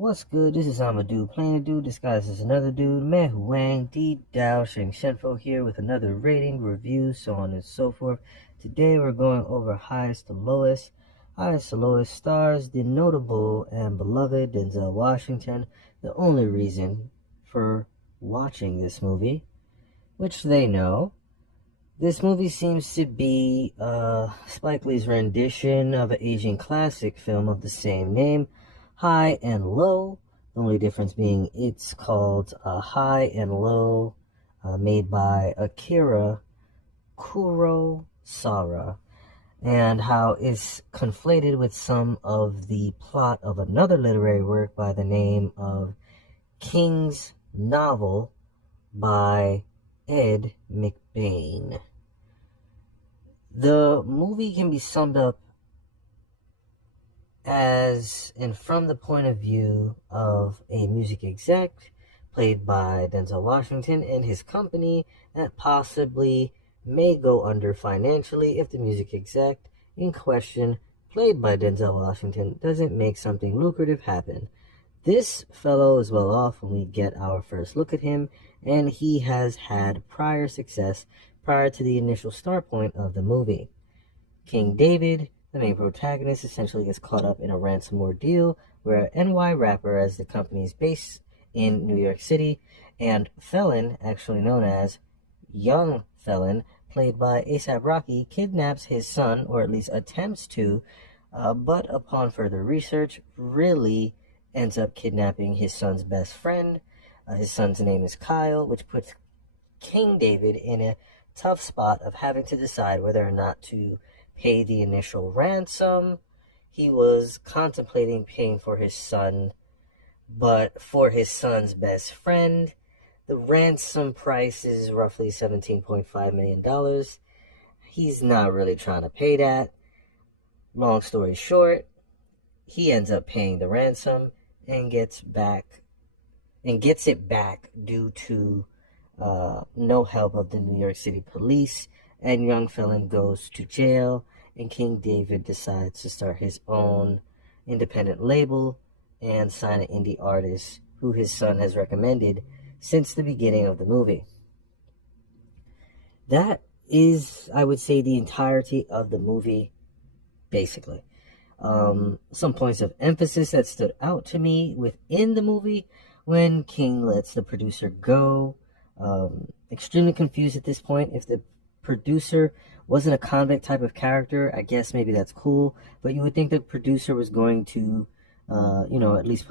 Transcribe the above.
What's good? This is I'm a dude playing a dude disguised as another dude. Man Hu Wang, Dou-zhansheng-fo here with another rating, review, so on and so forth. Today we're going over highest to lowest. Highest to lowest stars the notable and beloved Denzel Washington. The only reason for watching this movie, which they know. This movie seems to be Spike Lee's rendition of an aging classic film of the same name, High and Low. The only difference being it's called High and Low, made by Akira Kurosawa, and how it's conflated with some of the plot of another literary work by the name of King's Novel by Ed McBain. The movie can be summed up as and from the point of view of a music exec played by Denzel Washington and his company that possibly may go under financially if the music exec in question, played by Denzel Washington, doesn't make something lucrative happen. This fellow is well off when we get our first look at him, and he has had prior success prior to the initial start point of the movie. King David, the main protagonist, essentially gets caught up in a ransomware deal where an NY rapper, as the company is based in New York City, and Felon, actually known as Young Felon, played by A$AP Rocky, kidnaps his son, or at least attempts to, but upon further research, really ends up kidnapping his son's best friend. His son's name is Kyle, which puts King David in a tough spot of having to decide whether or not to pay the initial ransom. He was contemplating paying for his son, but for his son's best friend, the ransom price is roughly $17.5 million. He's not really trying to pay that. Long story short, he ends up paying the ransom and gets it back due to no help of the New York City police, and Young Felon goes to jail, and King David decides to start his own independent label and sign an indie artist who his son has recommended since the beginning of the movie. That is, I would say, the entirety of the movie, basically. Some points of emphasis that stood out to me within the movie: when King lets the producer go. Extremely confused at this point. If the producer wasn't a convict type of character, I guess maybe that's cool, but you would think the producer was going to, at least